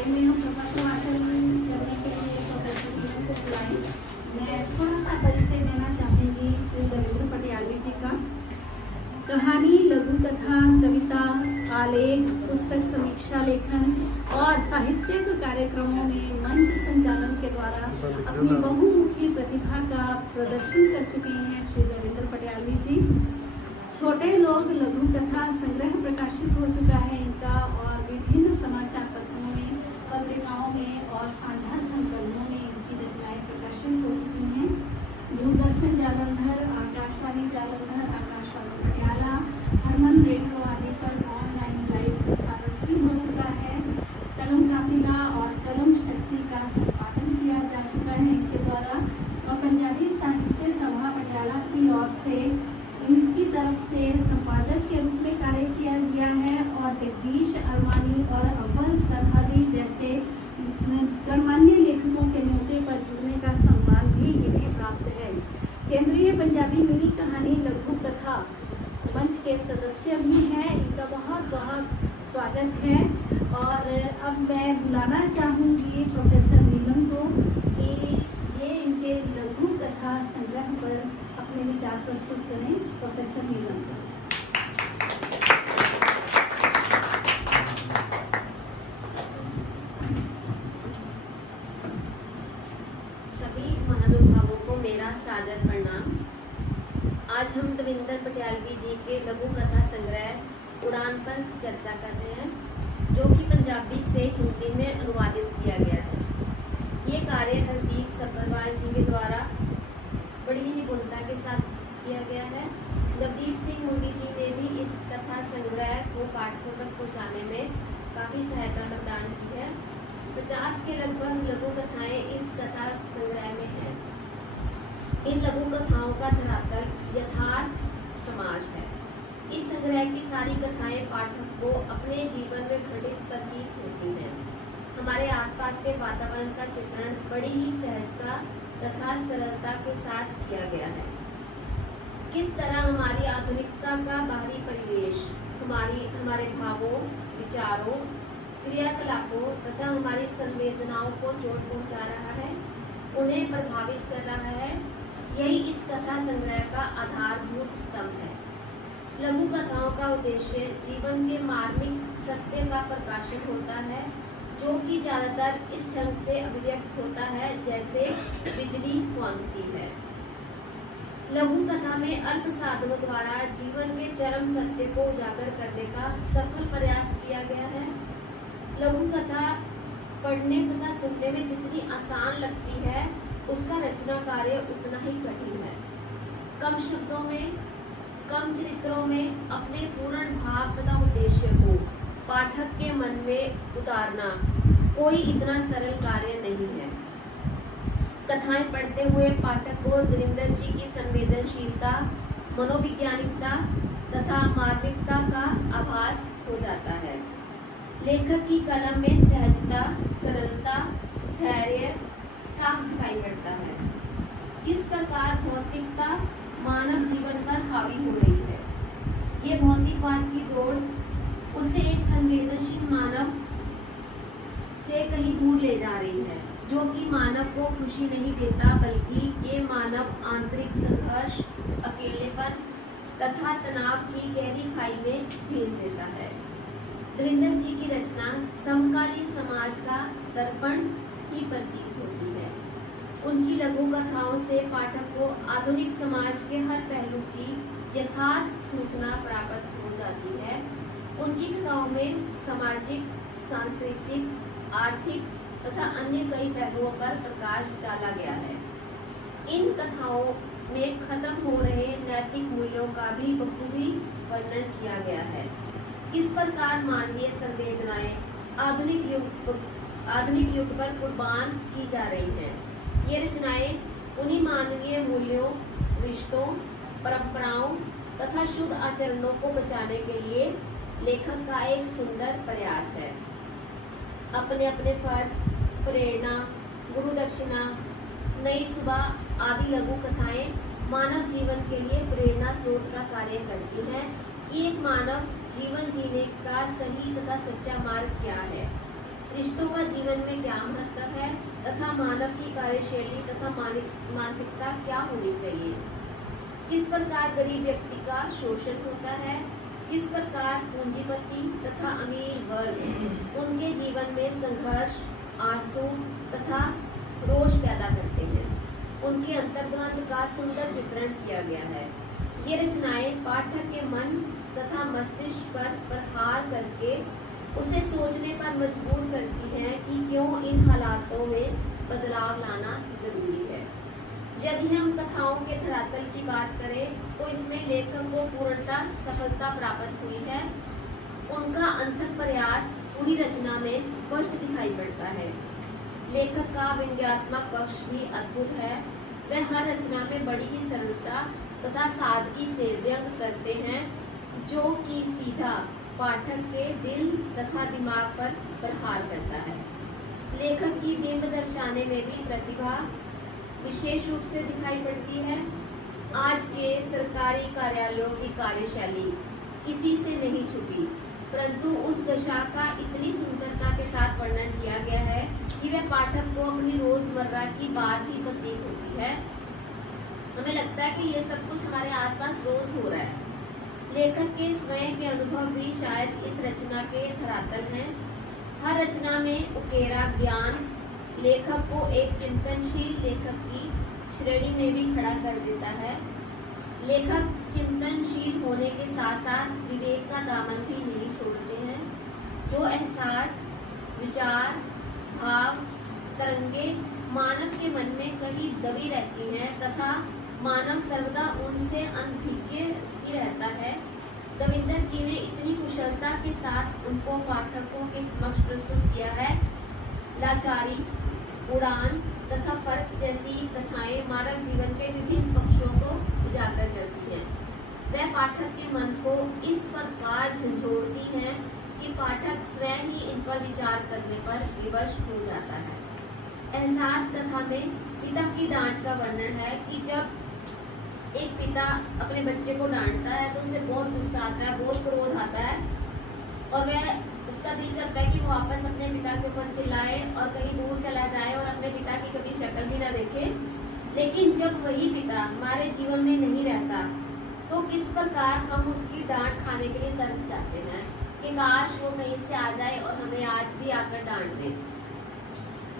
बारे में हम प्रकाशवाचन करने के लिए प्रोफेसर नीलम को बुलाएं। मैं थोड़ा सा परिचय देना चाहूँगी श्री रविंद्र पटियालवी जी का। कहानी, लघु कथा, कविता, आलेख, पुस्तक समीक्षा लेखन और साहित्यिक कार्यक्रमों में मंच संचालन के द्वारा अपनी बहुमुखी प्रतिभा का प्रदर्शन कर चुके हैं श्री रविंद्र पटियालवी जी। छोटे लोग लघु कथा संग्रह प्रकाशित हो चुका है इनका और विभिन्न समाचार पत्रों में, पत्रिकाओं में और साझा संकलनों में इनकी रचनाएं प्रकाशित हो चुकी हैं। दूरदर्शन जालंधर, आकाशवाणी जालंधर, आकाशवाणी पटियाला, हरमन रेडियो आदि पर ऑनलाइन लाइव प्रसारण भी हो चुका है। कलम काफिला और कलम शक्ति का संपादन किया जा चुका है इनके द्वारा और पंजाबी साहित्य सभा पटियाला की ओर से इनकी तरफ से संपादक के रूप में कार्य किया गया है और जगदीश अरवानी और अव्वल सरहदी जैसे गणमान्य लेखकों के न्योते पर जुड़ने का सम्मान भी इन्हें प्राप्त है। केंद्रीय पंजाबी मिनी कहानी लघु कथा मंच के सदस्य भी हैं, इनका बहुत बहुत स्वागत है। और अब मैं बुलाना चाहूँगी प्रोफेसर नीलम को कि ये इनके लघु कथा संग्रह पर अपने विचार प्रस्तुत करें। प्रोफेसर नीलम को सभी महानुभावों को मेरा सादर प्रणाम। आज हम रविंद्र पटियालवी जी के लघु कथा संग्रह उड़ान पर चर्चा कर रहे हैं, जो कि पंजाबी से हिंदी में अनुवादित किया गया है। ये कार्य हरदीप सब्बरवाल जी के द्वारा बड़ी ही निपुणता के साथ किया गया है। नवदीप सिंह मुंडी जी ने भी इस कथा संग्रह को पाठकों तक पहुंचाने में काफी सहायता प्रदान की है। 50 के लगभग लघु कथाएं इस कथा संग्रह में हैं। इन लघु कथाओं का धरातल यथार्थ समाज है। इस संग्रह की सारी कथाएं पाठक को अपने जीवन में घटित प्रतीत होती हैं। हमारे आसपास के वातावरण का चित्रण बड़ी ही सहजता तथा सरलता के साथ किया गया है। किस तरह हमारी आधुनिकता का बाहरी परिवेश हमारे भावों, विचारों, क्रियाकलापों तथा हमारी संवेदनाओं को चोट पहुंचा रहा है, उन्हें प्रभावित कर रहा है, यही इस कथा संग्रह का आधारभूत स्तंभ है। लघु कथाओं का उद्देश्य जीवन के मार्मिक सत्य का प्रकाशन होता है, जो कि ज्यादातर इस ढंग से अभिव्यक्त होता है जैसे बिजली कौंधती है। लघु कथा में अल्प साधनों द्वारा जीवन के चरम सत्य को उजागर करने का सफल प्रयास किया गया है। लघु कथा पढ़ने तथा सुनने में जितनी आसान लगती है, उसका रचना कार्य उतना ही कठिन है। कम शब्दों में, कम चरित्रों में अपने पूर्ण भाव तथा उद्देश्य को पाठक के मन में उतारना कोई इतना सरल कार्य नहीं है। कथाएं पढ़ते हुए पाठक को रविंद्र जी की संवेदनशीलता, मनोवैज्ञानिकता तथा मार्मिकता का आभास हो जाता है। लेखक की कलम में सहजता, सरलता, धैर्य साफ दिखाई पड़ता है। किस प्रकार भौतिकता मानव जीवन पर हावी हो रही है। ये भौतिकवाद की दौड़ उसे एक संवेदनशील मानव से कहीं दूर ले जा रही है, जो कि मानव को खुशी नहीं देता, बल्कि ये मानव आंतरिक संघर्ष, अकेलेपन तथा तनाव की गहरी खाई में भेज देता है। रविंद्र जी की रचना समकालीन समाज का दर्पण ही प्रतीत होती है। उनकी लघु कथाओं से पाठक को आधुनिक समाज के हर पहलू की यथार्थ सूचना प्राप्त हो जाती है। उनकी कथाओं में सामाजिक, सांस्कृतिक, आर्थिक तथा अन्य कई पहलुओं पर प्रकाश डाला गया है। इन कथाओं में खत्म हो रहे नैतिक मूल्यों का भी बखूबी वर्णन किया गया है। किस प्रकार मानवीय संवेदनाएं आधुनिक युग पर कुर्बान की जा रही हैं। ये रचनाएं उन्हीं मानवीय मूल्यों, रिश्तों, परंपराओं तथा शुद्ध आचरणों को बचाने के लिए लेखक का एक सुंदर प्रयास है। अपने अपने फर्ज, प्रेरणा, गुरु दक्षिणा, नई सुबह आदि लघु कथाएं मानव जीवन के लिए प्रेरणा स्रोत का कार्य करती हैं कि एक मानव जीवन जीने का सही तथा सच्चा मार्ग क्या है। रिश्तों का जीवन में क्या महत्व है तथा मानव की कार्यशैली तथा मानसिकता क्या होनी चाहिए, किस प्रकार गरीब व्यक्ति का शोषण होता है, किस प्रकार पूंजीपति तथा अमीर वर्ग उनके जीवन में संघर्ष, आंसू तथा रोष पैदा करते हैं, उनके अंतर्द्वंद का सुंदर चित्रण किया गया है। ये रचनाएं पाठक के मन तथा मस्तिष्क पर प्रहार करके उसे सोचने पर मजबूर करती हैं कि क्यों इन हालातों में बदलाव लाना जरूरी है। यदि हम कथाओं के धरातल की बात करें तो इसमें लेखक को पूर्णतः सफलता प्राप्त हुई है। उनका अंतक प्रयास पूरी रचना में स्पष्ट दिखाई पड़ता है। लेखक का व्यंग्यात्मक पक्ष भी अद्भुत है। वह हर रचना में बड़ी ही सरलता तथा सादगी से व्यंग करते हैं, जो कि सीधा पाठक के दिल तथा दिमाग पर प्रहार करता है। लेखक की बिंब दर्शाने में भी प्रतिभा विशेष रूप से दिखाई पड़ती है। आज के सरकारी कार्यालयों की कार्यशैली किसी से नहीं छुपी, परंतु उस दशा का इतनी सुंदरता के साथ वर्णन किया गया है कि वह पाठक को अपनी रोजमर्रा की बात ही प्रतीत होती है। हमें लगता है कि ये सब कुछ हमारे आसपास रोज हो रहा है। लेखक के स्वयं के अनुभव भी शायद इस रचना के धरातल हैं। हर रचना में उकेरा ज्ञान लेखक को एक चिंतनशील लेखक की श्रेणी में भी खड़ा कर देता है। लेखक चिंतनशील होने के साथ साथ विवेक का दामन भी नहीं छोड़ते हैं। जो एहसास, विचार, भाव, तरंगे मानव के मन में कहीं दबी रहती हैं तथा मानव सर्वदा उनसे अनभिज्ञ ही रहता है, दविंदर जी ने इतनी कुशलता के साथ उनको पाठकों के समक्ष प्रस्तुत किया है। लाचारी, उड़ान तथा फर्क जैसी कथाएं मानव जीवन के विभिन्न पक्षों को उजागर करती हैं। वह पाठक के मन को इस प्रकार झंझोड़ती हैं कि पाठक स्वयं ही इन पर विचार करने पर विवश हो जाता है। एहसास कथा में पिता की डांट का वर्णन है कि जब एक पिता अपने बच्चे को डांटता है तो उसे बहुत गुस्सा आता है, बहुत क्रोध आता है और वह उसका दिल करता है कि वो वापस अपने पिता के ऊपर चिल्लाए और कहीं दूर चला जाए और अपने पिता की कभी शक्ल भी न देखे। लेकिन जब वही पिता हमारे जीवन में नहीं रहता तो किस प्रकार हम उसकी डांट खाने के लिए तरस जाते हैं कि काश वो कहीं से आ जाए और हमें आज भी आकर डांट दे।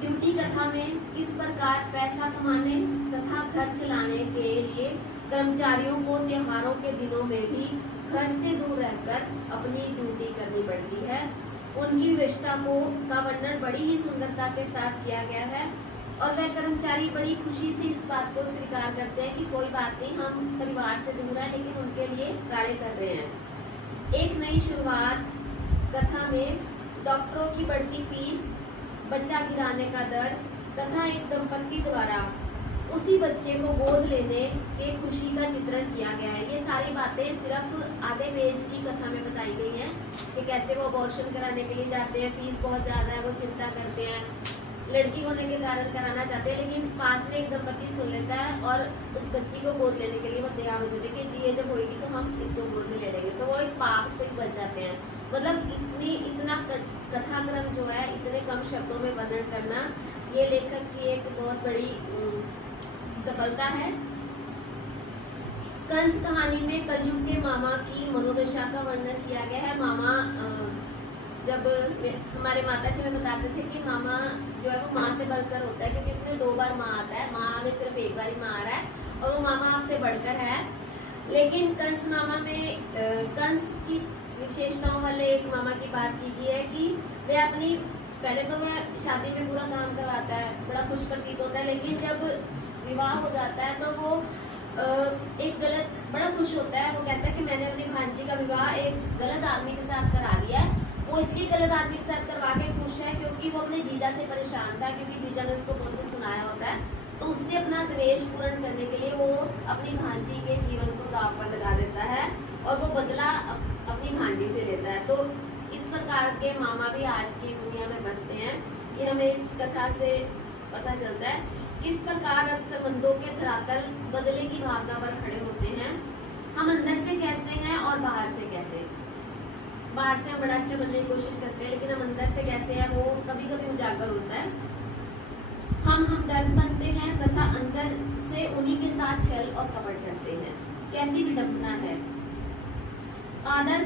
ड्यूटी कथा में किस प्रकार पैसा कमाने तथा घर चलाने के लिए कर्मचारियों को त्योहारों के दिनों में भी घर से दूर रहकर अपनी ड्यूटी करनी पड़ती है। उनकी विवशता का वर्णन बड़ी ही सुंदरता के साथ किया गया है और वह कर्मचारी बड़ी खुशी से इस बात को स्वीकार करते हैं कि कोई बात नहीं, हम परिवार से दूर हैं लेकिन उनके लिए कार्य कर रहे हैं। एक नई शुरुआत कथा में डॉक्टरों की बढ़ती फीस, बच्चा गिराने का दर तथा एक दंपति द्वारा उसी बच्चे को गोद लेने के खुशी का चित्रण किया गया है। ये सारी बातें सिर्फ आधे पेज की कथा में बताई गई हैं कि कैसे वो अबॉर्शन कराने के लिए जाते हैं, फीस बहुत ज्यादा है, वो चिंता करते हैं, लड़की होने के कारण कराना चाहते हैं, लेकिन पास में एक दंपति सुन लेता है और उस बच्ची को गोद लेने के लिए वो तैयार हो जाते हैं कि ये जब होगी तो हम इसको गोद में ले लेंगे, तो वो एक पाप से बच जाते हैं। मतलब इतना कथाक्रम जो है इतने कम शब्दों में वर्णन करना, ये लेखक की एक बहुत बड़ी सफलता है। कंस कहानी में कलयुग के मामा की मनोदशा का वर्णन किया गया है। मामा जब हमारे माता जी में बताते थे कि मामा जो है वो माँ से बढ़कर होता है, क्योंकि इसमें 2 बार माँ आता है, माँ में सिर्फ 1 बार ही माँ आ रहा है और वो मामा आपसे बढ़कर है। लेकिन कंस मामा में कंस की विशेषताओं वाले एक मामा की बात की गई है कि वे अपनी पहले तो वह शादी में पूरा काम करवाता है, बड़ा खुश प्रतीत होता है, लेकिन जब विवाह हो जाता है तो वो बड़ा खुश होता है। वो कहता है कि मैंने अपनी भांजी का विवाह एक गलत आदमी के साथ करा दिया है। वो इसलिए गलत आदमी के साथ करवा के खुश है क्योंकि वो अपने जीजा से परेशान था, क्योंकि जीजा ने उसको बहुत कुछ सुनाया होता है, तो उससे अपना द्वेष पूर्ण करने के लिए वो अपनी भांजी के जीवन को दांव पर लगा देता है और वो बदला अपनी भांजी से लेता है। तो इस प्रकार के मामा भी आज की दुनिया में बसते हैं। ये हमें इस कथा से पता चलता है किस प्रकार संबंधों के धरातल बदले की भावना पर खड़े होते हैं। हम अंदर से कैसे हैं और बाहर से कैसे। बाहर से हम बड़ा अच्छा बनने की कोशिश करते हैं, लेकिन हम अंदर से कैसे है वो कभी कभी उजागर होता है। हम हमदर्द बनते हैं तथा अंदर से उन्हीं के साथ छल और कपट करते हैं। कैसी विडंबना है। आदर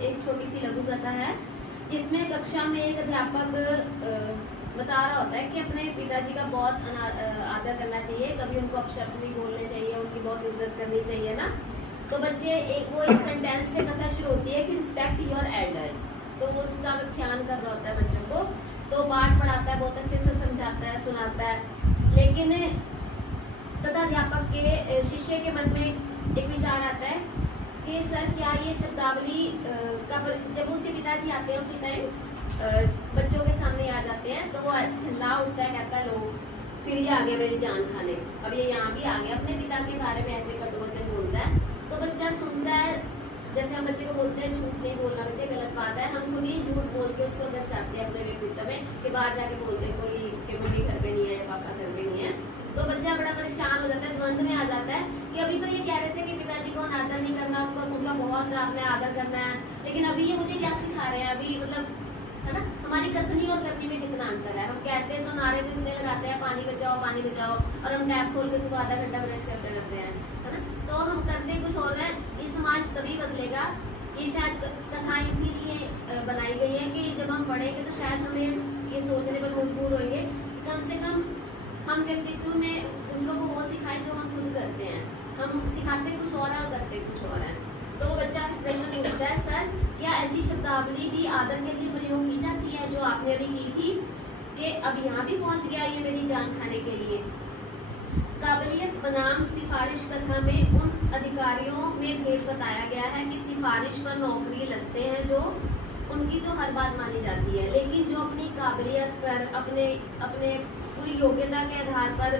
एक छोटी सी लघु कथा है जिसमें कक्षा में एक अध्यापक बता रहा होता है कि अपने पिताजी का बहुत आदर करना चाहिए, कभी उनको अपशब्द नहीं बोलने चाहिए, उनकी बहुत इज्जत करनी चाहिए ना। तो बच्चे एक सेंटेंस से कथा शुरू होती है कि रिस्पेक्ट योर एल्डर्स, तो वो उसका ख्याल कर रहा होता है बच्चों को, तो पाठ पढ़ाता है, बहुत अच्छे से समझाता है, सुनाता है। लेकिन तथाध्यापक के शिष्य के मन में एक विचार आता है कि सर क्या ये शब्दावली जब उसके पिताजी आते हैं उसी टाइम बच्चों के सामने आ जाते हैं, तो वो चिल्ला उठता है, कहता है लो फिर ये आ गया मेरी जान खाने, अब ये यहाँ भी आ गया, अपने पिता के बारे में ऐसे कटु वचन बोलता है। तो बच्चा सुनता है, जैसे हम बच्चे को बोलते हैं झूठ नहीं बोलना बच्चे, गलत बात है, हम खुद ही झूठ बोल के उसको दर्शाते हैं अपने व्यक्तित्व में कि बाहर जाके बोलते कोई कि मम्मी घर पे नहीं है या पापा घर पे नहीं है। तो बच्चा बड़ा परेशान हो जाता है, द्वंद में आ जाता है कि अभी तो ये कह रहे थे कि पिताजी को अनादर नहीं करना, उनका बहुत आपने आदर करना है, लेकिन अभी ये मुझे क्या सिखा रहे हैं, अभी मतलब है ना, हमारी कथनी और करनी में कितना अंतर है। हम कहते हैं तो नारे भी इतने लगाते हैं पानी बचाओ, और हम टैप खोल के सुबह आधा घंटा ब्रश करते रहते हैं, है ना। तो हम करते कुछ और है। ये समाज तभी बदलेगा, ये शायद कथाएं इसीलिए बनाई गई है कि जब हम पढ़ेंगे तो शायद हमें ये सोचने पर मजबूर होंगे, कम से कम हम व्यक्तित्व में दूसरों को वो सिखाएं जो हम खुद करते हैं। हम सिखाते कुछ और है और करते कुछ और है। तो बच्चा प्रश्न पूछता है, सर क्या ऐसी शब्दावली भी आदर के लिए प्रयोग की जाती है जो आपने अभी की थी कि अब यहाँ भी पहुंच गया ये मेरी जान खाने के लिए। काबिलियत बनाम सिफारिश कथा में उन अधिकारियों में भेद बताया गया है कि सिफारिश पर नौकरी लगते हैं जो उनकी तो हर बात मानी जाती है, लेकिन जो अपनी काबिलियत पर अपने पूरी योग्यता के आधार पर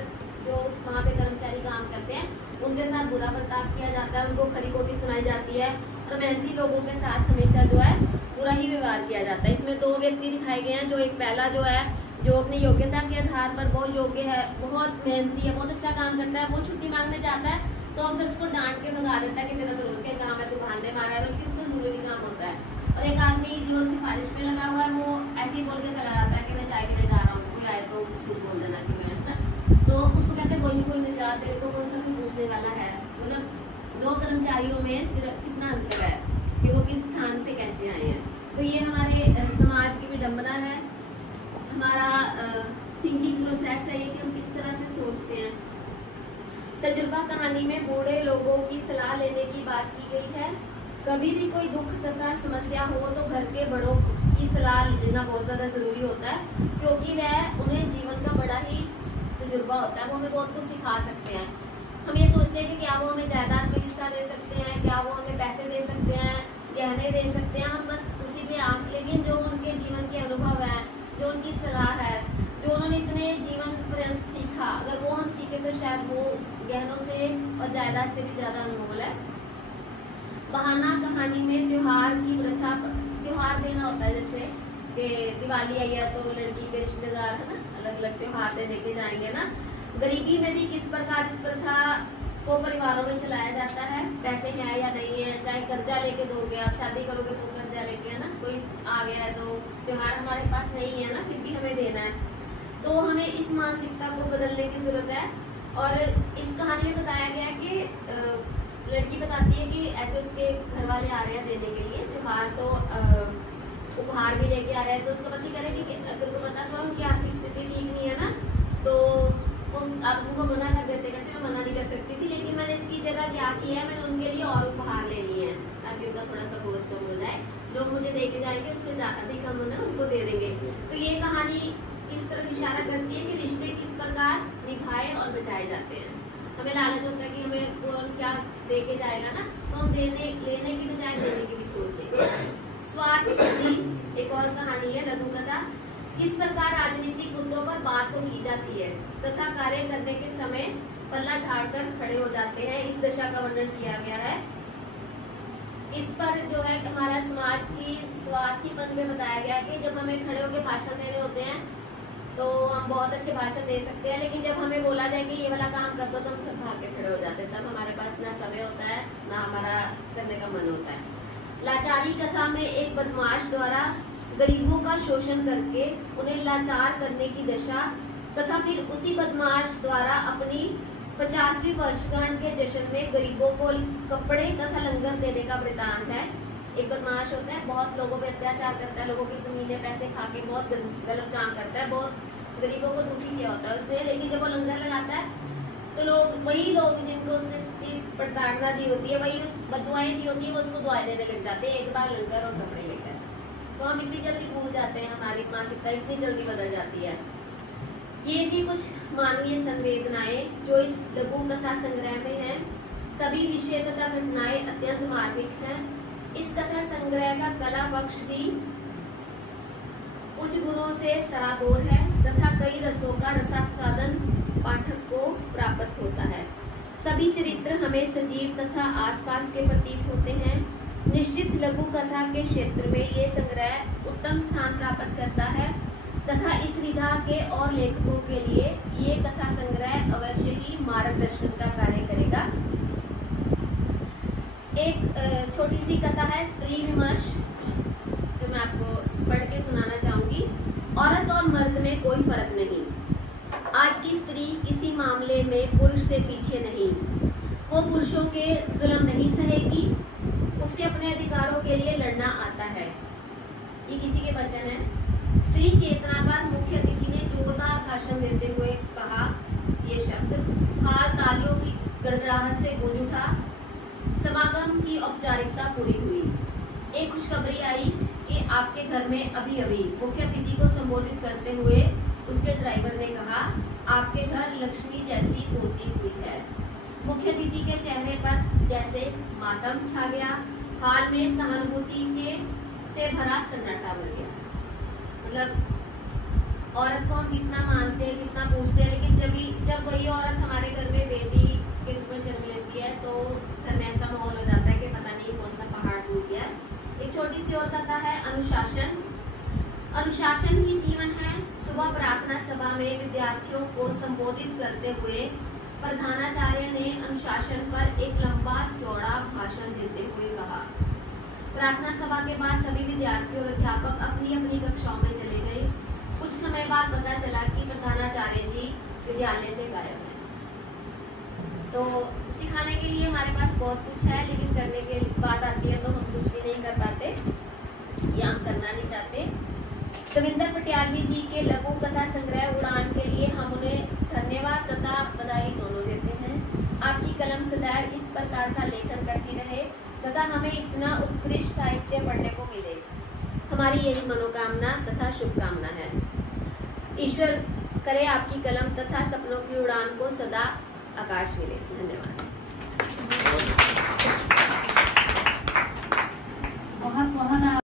जो वहाँ पे कर्मचारी काम करते हैं उनके साथ बुरा बर्ताव किया जाता है, उनको खरी खोटी सुनाई जाती है, और मेहनती लोगों के साथ हमेशा जो है बुरा ही व्यवहार किया जाता है। इसमें दो व्यक्ति दिखाए गए हैं, जो एक पहला जो है जो अपनी योग्यता के आधार पर बहुत योग्य है, बहुत मेहनती है, बहुत अच्छा काम करता है, वो छुट्टी मांगने जाता है तो अफसर उसको डांट के भगा देता है कि तेरा तो रोज के काम है, तू बहाने मारा है, बल्कि उसको जरूरी काम होता है। और एक आदमी जो सिफारिश में लगा हुआ है वो ऐसे ही बोल के चला जाता है कि मैं चाय पीने जा रहा हूँ, कोई आए तो झूठ बोल देना कि मैं, तो उसको कहते हैं कोई नहीं जा, तेरे को कौन सा कोई पूछने वाला है। मतलब दो कर्मचारियों में सिर्फ कितना अंतर है कि वो किस स्थान से कैसे आए हैं। तो ये हमारे समाज की विडंबना है, हमारा थिंकिंग प्रोसेस है ये कि हम किस तरह से सोचते हैं। तजुर्बा कहानी में बूढ़े लोगों की सलाह लेने की बात की गई है। कभी भी कोई दुख तथा समस्या हो तो घर के बड़ों की सलाह लेना बहुत ज्यादा जरूरी होता है, क्योंकि वह उन्हें जीवन का बड़ा ही तजुर्बा होता है, वो हमें बहुत कुछ सिखा सकते हैं। हम ये सोचते हैं कि क्या वो हमें जायदाद का हिस्सा दे सकते हैं, क्या वो हमें पैसे दे सकते हैं, गहने दे सकते हैं, हम बस उसी पे लेकिन जो उनके जीवन के अनुभव है, जो उनकी सलाह है, जो उन्होंने इतने जीवन पर्यंत सीखा, अगर वो हम सीखे तो शायद वो गहनों से और जायदाद से भी ज्यादा अनमोल है। बहाना कहानी में त्योहार की प्रथा, त्योहार देना होता है, जैसे कि दिवाली आई है तो लड़की के रिश्तेदार है ना अलग अलग त्योहार दे देके जाएंगे ना। गरीबी में भी किस प्रकार इस प्रथा को परिवारों में चलाया जाता है, पैसे हैं या नहीं है, चाहे कर्जा लेके दोगे, आप शादी करोगे तो कर्जा लेके, है ना, कोई आ गया है तो त्योहार हमारे पास नहीं है ना, फिर भी हमें देना है। तो हमें इस मानसिकता को बदलने की जरूरत है। और इस कहानी में बताया गया कि लड़की बताती है कि ऐसे उसके घर वाले आ रहे हैं देने के लिए त्योहार, तो उपहार भी लेके आ रहे हैं, तो उसका पति कह रहे कि अगर को पता तो उनकी आर्थिक स्थिति ठीक नहीं है ना, तो आप उनको मना कर देते, कहते मैं मना नहीं कर सकती थी, लेकिन मैंने इसकी जगह क्या किया है, मैंने उनके लिए और उपहार ले लिए हैं ताकि उनका थोड़ा सा बोझ कम हो जाए, जो मुझे देके जाएंगे उससे अधिक हम उनको दे देंगे। तो ये कहानी इस तरफ इशारा करती है कि रिश्ते किस प्रकार निभाए और बचाए जाते हैं। हमें लालच होता है कि हमें कौन क्या दे के जाएगा ना, तो हम लेने की बजाय देने की भी सोचें। स्वार्थ सिद्धि एक और कहानी है, लघु कथा। किस प्रकार राजनीतिक मुद्दों पर बात तो की जाती है तथा कार्य करने के समय पल्ला झाड़कर खड़े हो जाते हैं, इस दशा का वर्णन किया गया है। इस पर जो है हमारा समाज की स्वार्थीपन में बताया गया कि जब हमें खड़े होकर भाषण देने होते हैं तो हम बहुत अच्छे भाषण दे सकते हैं, लेकिन जब हमें बोला जाए कि ये वाला काम कर दो तो हम सब भाग के खड़े हो जाते हैं, तब हमारे पास ना समय होता है ना हमारा करने का मन होता है। लाचारी कथा में एक बदमाश द्वारा गरीबों का शोषण करके उन्हें लाचार करने की दशा तथा फिर उसी बदमाश द्वारा अपनी 50वीं वर्षगांठ के जश्न में गरीबों को कपड़े तथा लंगर देने का वृतांत है। एक बदमाश होता है, बहुत लोगों पे अत्याचार करता है, लोगों की जमीनें पैसे खा के बहुत गलत काम करता है, बहुत गरीबों को दुखी किया होता है उसने। लेकिन जब वो लंगर लगाता है तो वही लोग जिनको उसने प्रताड़ना दी होती है, वही उस बदुआएं दी होती है, वो उसको दुआएं देने लग जाते हैं एक बार लंगर और कपड़े लेकर। तो हम इतनी जल्दी भूल जाते हैं, हमारी मानसिकता इतनी जल्दी बदल जाती है। ये थी कुछ मानवीय संवेदनाएं जो इस लघु कथा संग्रह में हैं। सभी विषय तथा घटनाएं अत्यंत मार्मिक हैं। इस कथा संग्रह का कला पक्ष भी उच्च गुणों से सराबोर है तथा कई रसों का रसास्वादन पाठक को प्राप्त होता है। सभी चरित्र हमें सजीव तथा आसपास के प्रतीत होते हैं। निश्चित लघु कथा के क्षेत्र में ये संग्रह उत्तम स्थान प्राप्त करता है तथा इस विधा के और लेखकों के लिए ये कथा संग्रह अवश्य ही मार्गदर्शन का कार्य करेगा। एक छोटी सी कथा है स्त्री विमर्श, जो मैं आपको पढ़ के सुनाना चाहूंगी। औरत और मर्द में कोई फर्क नहीं। आज की स्त्री किसी मामले में पुरुष से पीछे नहीं। वो पुरुषों के जुल्म नहीं सहेगी, उसे अपने अधिकारों के लिए लड़ना आता है। ये किसी के वचन है। स्त्री चेतना पर मुख्य अतिथि ने जोरदार भाषण देते हुए कहा ये शब्द। हाल तालियों की गड़गड़ाहट से गूंज उठा। समागम की औपचारिकता पूरी हुई। एक खुशखबरी आई कि आपके घर में अभी अभी मुख्य अतिथि को संबोधित करते हुए उसके ड्राइवर ने कहा आपके घर लक्ष्मी जैसी पोती हुई है। मुख्य अतिथि के चेहरे पर जैसे मातम छा गया। हाल में सहानुभूति से भरा सन्नाटा बन गया। मतलब औरत को हम कितना मानते हैं, कितना पूछते हैं, लेकिन जब वही औरत हमारे घर में बेटी के रूप में जन्म लेती है तो घर में ऐसा माहौल हो जाता है कि पता नहीं कौन सा पहाड़ टूट गया है। एक छोटी सी और कथा है अनुशासन। अनुशासन ही जीवन है। सुबह प्रार्थना सभा में विद्यार्थियों को संबोधित करते हुए प्रधानाचार्य ने अनुशासन पर एक लंबा चौड़ा भाषण देते हुए कहा। प्रार्थना सभा के बाद सभी विद्यार्थी और अध्यापक अपनी अपनी कक्षाओं में चले गए। कुछ समय बाद पता चला कि प्रधानाचार्य जी विद्यालय से गायब हैं। तो सिखाने के लिए हमारे पास बहुत कुछ है, लेकिन करने के बात आती है तो हम कुछ भी नहीं कर पाते या हम करना नहीं चाहते। दविंदर पटियालवी जी के लघु कथा संग्रह उड़ान के लिए हम उन्हें धन्यवाद तथा बधाई दोनों देते हैं। आपकी कलम सदैव इस प्रकार का लेखन करती रहे तथा हमें इतना उत्कृष्ट साहित्य पढ़ने को मिले, हमारी यही मनोकामना तथा शुभकामना है। ईश्वर करे आपकी कलम तथा सपनों की उड़ान को सदा आकाश मिले। धन्यवाद।